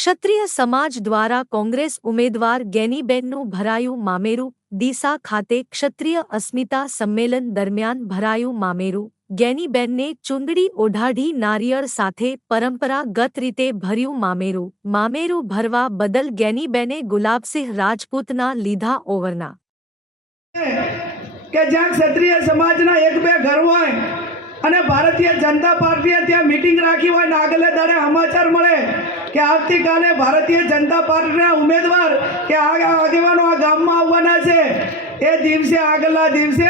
ક્ષત્રિય સમાજ દ્વારા કોંગ્રેસ ઉમેદવાર ગેનીબેનનું ભરાયું મામેરું, ડીસા ખાતે ક્ષત્રિય અસ્મિતા સંમેલન દરમિયાન ભરાયું મામેરું. ગેનીબેનને ચૂંદડી ઓઢાઢી નારિયેળ સાથે પરંપરાગત રીતે ભર્યું મામેરું. મામેરું ભરવા બદલ ગેનીબેને ગુલાબસિંહ રાજપૂતના લીધા ઓવરના. કે જ્યાં ક્ષત્રિય સમાજના એક બે ઘર હોય અને ભારતીય જનતા પાર્ટીએ ત્યાં મિટિંગ રાખી હોય ને આગલે દાડે સમાચાર મળે કે આવતીકાલે ભારતીય જનતા પાર્ટીના ઉમેદવાર કે આગેવાનો આ ગામમાં આવવાના છે. એ દિવસે આગલા દિવસે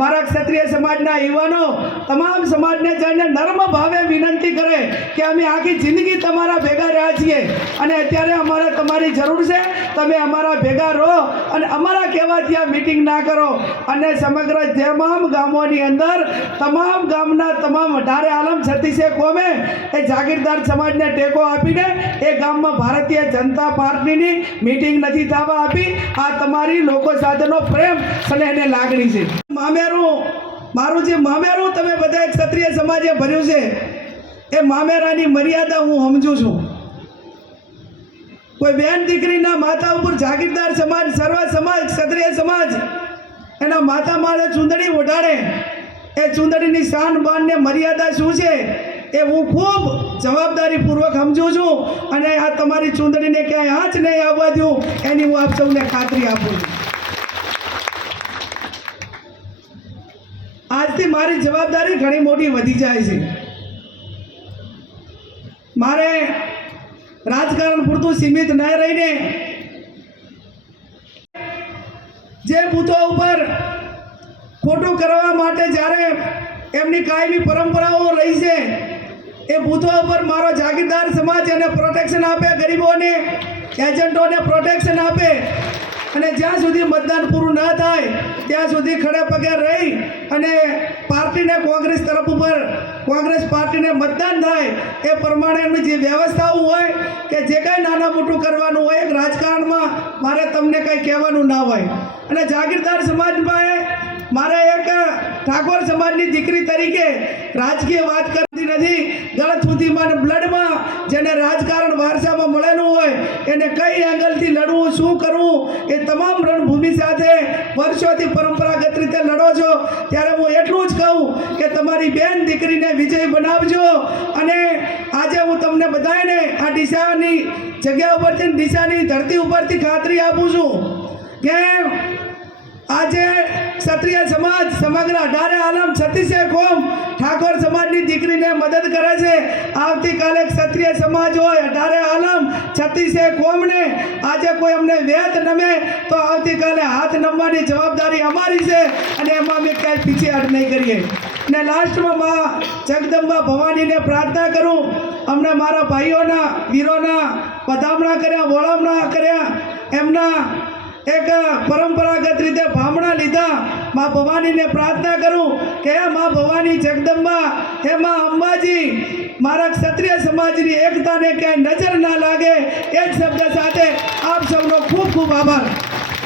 મારા ક્ષત્રિય સમાજના યુવાનો તમામ સમાજને જઈને નર્મ ભાવે વિનંતી કરે કે અમે આખી જિંદગી તમારા ભેગા રહ્યા છીએ. અને અત્યારે અમારે તમારી જરૂર છે, તમે અમારા ભેગા રહો અને અમારા કહેવાથી આ મિટિંગ ના કરો. અને સમગ્ર તમામ ગામોની અંદર, તમામ ગામના તમામ અઢારે આલમ છત્તીસે કોમે એ જાગીરદાર સમાજને ટેકો આપીને એ ગામમાં ભારતીય જનતા પાર્ટીની મિટિંગ નથી થવા આપી. આ તમારી લોકો સાથેનો પ્રેમ અને એને લાગણી છે. મામેરું, મારું જે મામેરું તમે બધા ક્ષત્રિય સમાજે ભર્યું છે, એ મામેરાની મર્યાદા હું સમજું છું. કોઈ બેન દીકરીના માથા ઉપર જાગીરદાર સમાજ, સર્વ સમાજ, ક્ષત્રિય સમાજ, એના માથા માળે ચૂંદડી ઓઢાડે, એ ચૂંદડીની શાન બાન ને મર્યાદા શું છે, એ હું ખૂબ જવાબદારીપૂર્વક સમજું છું અને આ તમારી ચૂંદડીને ક્યાંય આંચ નહીં આવવા દઉં, એની હું આપ સૌને ખાતરી આપું છું. આજથી મારી જવાબદારી ઘણી મોટી વધી જાય છે. મારે રાજકારણ પૂરતું સીમિત ન રહીને જે બૂથો ઉપર ખોટું કરવા માટે જ્યારે એમની કાયમી પરંપરાઓ રહી છે, એ બૂથો ઉપર મારો જાગીરદાર સમાજ એને પ્રોટેક્શન આપે, ગરીબોને એજન્ટોને પ્રોટેક્શન આપે અને જ્યાં સુધી મતદાન પૂરું ન થાય, ત્યાં સુધી ખડે પગે રહી અને પાર્ટીને કોંગ્રેસ તરફ ઉપર, કોંગ્રેસ પાર્ટીને મતદાન થાય, એ પ્રમાણેની જે વ્યવસ્થાઓ હોય કે જે કાંઈ નાના મોટું કરવાનું હોય રાજકારણમાં મારે તમને કંઈ કહેવાનું ના હોય. અને જાગીરદાર સમાજમાં મારે એક ઠાકોર સમાજની દીકરી તરીકે રાજકીય વાત કરતી નથી ગળત એને કઈ એંગલથી લડવું, શું કરવું, એ તમામ રણભૂમિ સાથે વર્ષોથી પરંપરાગત રીતે લડો છો. ત્યારે હું એટલું જ કહું કે તમારી બેન દીકરીને વિજય બનાવજો અને આજે હું તમને બધાને આ દિશાની જગ્યા ઉપરથી દિશાની ધરતી ઉપરથી ખાતરી આપું છું કે આજે ક્ષત્રિય સમાજ સમગ્ર અઢારે આલમ છત્તીસે કોમ ઠાકોર દીકરીને મદદ કરે છે. આવતીકાલે ક્ષત્રિય સમાજ હોય, અઢારે આલમ છત્તીસે કોમને આજે કોઈ અમને વેત નમે, તો આવતીકાલે હાથ નમવાની જવાબદારી અમારી છે અને એમાં અમે ક્યાંય પીછેહટ નહીં કરીએ. ને લાસ્ટમાં મા જગદંબા ભવાનીને પ્રાર્થના કરું. અમને મારા ભાઈઓના, વીરોના પધામણા કર્યા, વળામણા કર્યા, એમના એક પરંપરાગત રીતે ભામણા લીધા. મા ભવાનીને પ્રાર્થના કરું કે હે મા ભવાની જગદંબા, હે મા અંબાજી, મારા ક્ષત્રિય સમાજની એકતાને ક્યાંય નજર ના લાગે, એ જ શબ્દ સાથે આપ સૌનો ખૂબ ખૂબ આભાર.